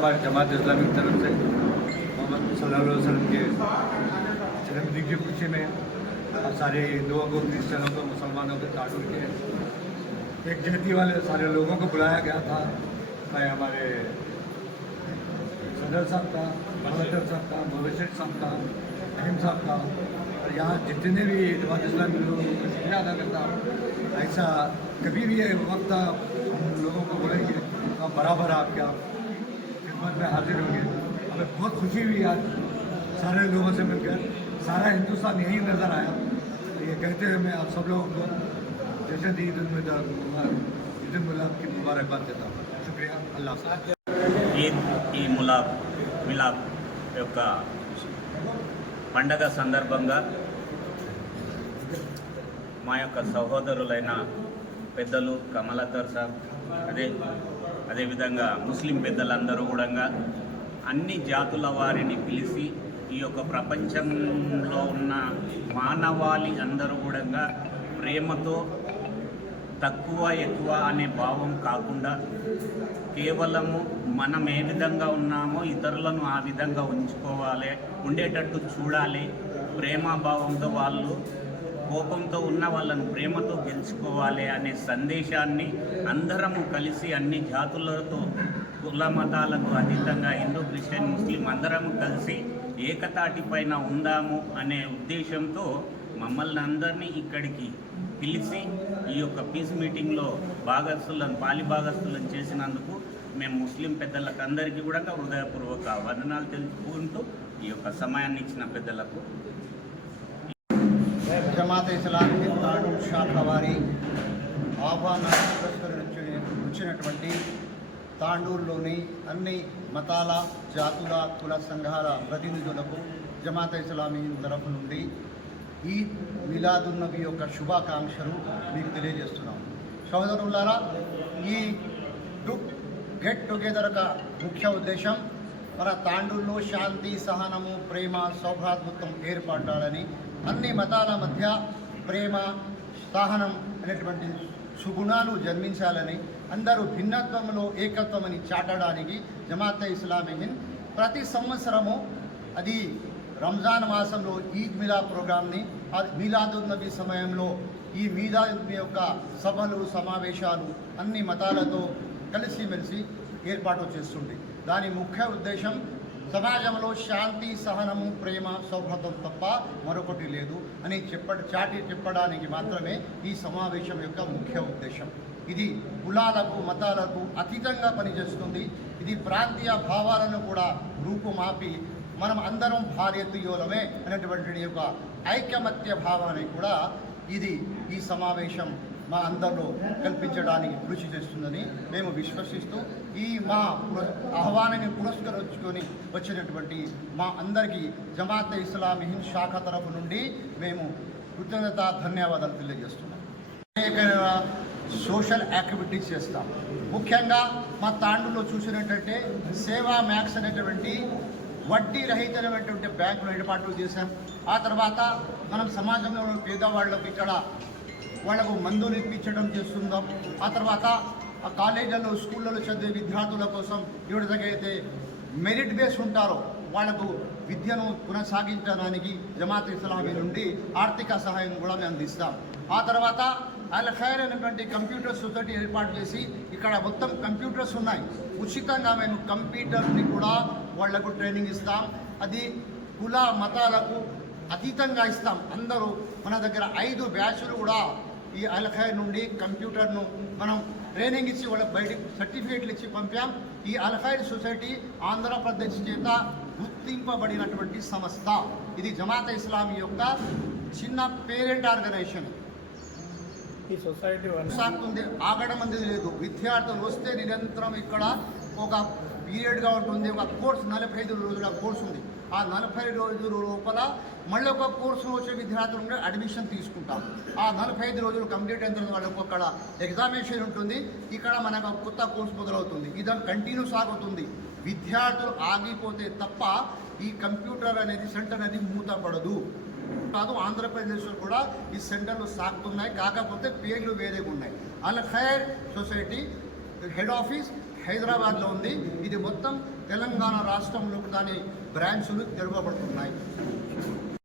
जमात इस्लामी की तरफ से मोहम्मद सल्लल्लाहु अलैहि वसल्लम के जन्मदिन की खुशी में सारे हिंदुओं को, क्रिश्चियनों को, मुसलमानों को, ताजुल के एक जहती वाले सारे लोगों को बुलाया गया था। मैं हमारे सदर साहब का, कलेक्टर साहब का, मोहम्मद साहब का, अहीम साहब का और यहाँ जितने भी जमात इस्लामी लोगों को शुक्रिया अदा करता हूँ। ऐसा कभी भी ये वक्त हम लोगों को बोलेंगे तो हम बराबर आपका खिदमत में हाजिर होंगे। हमें बहुत खुशी हुई आज सारे लोगों से मिलकर, सारा हिंदुस्तान यही नज़र आया। तो ये कहते हुए मैं आप सब लोगों को जैसे ईद उल मिलाद की मुबारकबाद देता हूँ। शुक्रिया, अल्लाह हाफ़िज़। ఈ మిలాద్ యొక్క పండగ సందర్భంగా మా యొక్క సహోదరులైన పెద్దలు కమలాకర్ సాబ్ అదేవిధంగా ముస్లిం పెద్దలందరూ కూడా అన్ని జాతుల వారిని పిలిచి ఈ యొక్క ప్రపంచంలో ఉన్న మానవాళి అందరూ కూడా ప్రేమతో తక్కువ ఎక్కువ అనే భావం కాకుండా కేవలము మనం ఏ విధంగా ఉన్నామో ఇతరులను ఆ విధంగా ఉండేటట్టు చూడాలి. ప్రేమభావంతో వాళ్ళు కోపంతో ఉన్న వాళ్ళను ప్రేమతో గెలుచుకోవాలి అనే సందేశాన్ని అందరము కలిసి అన్ని జాతులతో, కుల మతాలకు అతీతంగా హిందూ, క్రిస్టియన్, ముస్లిం అందరము కలిసి ఏకతాటి పైన ఉందాము అనే ఉద్దేశంతో మమ్మల్ని అందరినీ ఇక్కడికి పిలిచి ఈ యొక్క పీస్ మీటింగ్లో పాలిభాగస్తులను చేసినందుకు మేము ముస్లిం పెద్దలకు అందరికీ కూడా హృదయపూర్వక వందనాలు తెలుపుకుంటూ ఈ యొక్క సమయాన్ని ఇచ్చిన పెద్దలకు జమాత్ ఇస్లామీ తాండూరు శాఖ వారి ఆహ్వానాన్ని వచ్చినటువంటి తాండూరులోని అన్ని మతాల, జాతుల, కుల సంఘాల ప్రతినిధులకు జమాత్ ఇస్లామీ తరఫు నుండి ఈద్ మిలాదున్నబీ యొక్క శుభాకాంక్షలు మీకు తెలియజేస్తున్నాం. సోదరులారా, ఈ గెట్ టుగెదర్ యొక్క ముఖ్య ఉద్దేశం మన తాండూరులో శాంతి, సహనము, ప్రేమ, సౌభ్రాతృత్వం ఏర్పడాలని, అన్ని మతాల మధ్య ప్రేమ, సహనం అనేటువంటి సుగుణాలు జన్మించాలని, అందరూ భిన్నత్వంలో ఏకత్వమని చాటడానికి జమాత్ ఇస్లామీ హింద్ ప్రతి సంవత్సరము అది రంజాన్ మాసంలో ఈద్ మిలాద్ ప్రోగ్రామ్ని, మీలాదున్ నబీ సమయంలో ఈ మీలాద్ యొక్క సభలు, సమావేశాలు అన్ని మతాలతో కలిసిమెలిసి ఏర్పాటు చేస్తుంది. దాని ముఖ్య ఉద్దేశం సమాజంలో శాంతి, సహనము, ప్రేమ, సౌభ్రతం తప్ప మరొకటి లేదు అని చెప్పడానికి మాత్రమే ఈ సమావేశం యొక్క ముఖ్య ఉద్దేశం. ఇది కులాలకు, మతాలకు అతీతంగా పనిచేస్తుంది. ఇది ప్రాంతీయ భావాలను కూడా రూపుమాపి మనం అందరం భారతీయులమే అనేటువంటి యొక్క ఐకమత్య భావాన్ని కూడా ఇది ఈ సమావేశం మా అందరిలో కల్పించడానికి కృషి చేస్తుందని మేము విశ్వసిస్తూ, ఈ మా ఆహ్వానాన్ని పురస్కరించుకొని వచ్చినటువంటి మా అందరికీ జమాత్ ఇస్లామీ హింద్ శాఖ తరఫు నుండి మేము కృతజ్ఞత, ధన్యవాదాలు తెలియజేస్తున్నాం. సోషల్ యాక్టివిటీస్ చేస్తాం. ముఖ్యంగా మా తాండూరులో చూసినట్టయితే సేవా మ్యాక్స్ అనేటువంటి వడ్డీ రహితమైనటువంటి బ్యాంకులు ఏర్పాటు చేశాం. ఆ తర్వాత మనం సమాజంలో పేదవాళ్ళకు ఇక్కడ వాళ్లకు మందులు ఇప్పించడం చేస్తున్నాం. ఆ తర్వాత ఆ కాలేజీల్లో, స్కూళ్ళలో చదివే విద్యార్థుల కోసం ఎవరిదైతే మెరిట్ బేస్ ఉంటారో వాళ్లకు విద్యను కొనసాగించడానికి జమాత్ ఇస్లామీ నుండి ఆర్థిక సహాయం కూడా మేము అందిస్తాం. ఆ తర్వాత అల్ ఖైర్ అనేటువంటి కంప్యూటర్ సొసైటీ ఏర్పాటు చేసి ఇక్కడ మొత్తం కంప్యూటర్స్ ఉన్నాయి. ఉచితంగా మేము కంప్యూటర్ని కూడా వాళ్లకు ట్రైనింగ్ ఇస్తాం. అది కుల మతాలకు అతీతంగా ఇస్తాం. అందరూ మన దగ్గర 5 బ్యాచ్లు కూడా ఈ అల్ ఖైర్ నుండి కంప్యూటర్ను మనం ట్రైనింగ్ ఇచ్చి వాళ్ళకి బయటికి సర్టిఫికేట్లు ఇచ్చి పంపాం. ఈ అల్ ఖైర్ సొసైటీ ఆంధ్రప్రదేశ్ చేత గుర్తింపబడినటువంటి సంస్థ. ఇది జమాత్ ఇస్లామీ యొక్క చిన్న పేరెంట్ ఆర్గనైజేషన్. ఈ సొసైటీ సాగుతుంది, ఆగడం అనేది లేదు. విద్యార్థులు వస్తే నిరంతరం ఇక్కడ ఒక పీరియడ్గా ఉంటుంది. ఒక కోర్స్ 45 రోజుల కోర్సు ఉంది. ఆ 45 రోజుల లోపల మళ్ళీ ఒక కోర్సులో వచ్చే విద్యార్థులు ఉంటే అడ్మిషన్ తీసుకుంటాం. ఆ 45 రోజులు కంప్లీట్ అయిన తర్వాత వాళ్ళకు అక్కడ ఎగ్జామినేషన్ ఉంటుంది. ఇక్కడ మనకు కొత్త కోర్సు మొదలవుతుంది. ఇది కంటిన్యూ సాగుతుంది. విద్యార్థులు ఆగిపోతే తప్ప ఈ కంప్యూటర్ అనేది సెంటర్ అనేది మూతపడదు. కాదు, ఆంధ్రప్రదేశ్లో కూడా ఈ సెంటర్లు సాగుతున్నాయి. కాకపోతే పేర్లు వేరేగా ఉన్నాయి. అల్ ఖైర్ సొసైటీ హెడ్ ఆఫీస్ హైదరాబాద్లో ఉంది. ఇది మొత్తం తెలంగాణ రాష్ట్రంలో దాని బ్రాంచులు తెరవబడుతున్నాయి.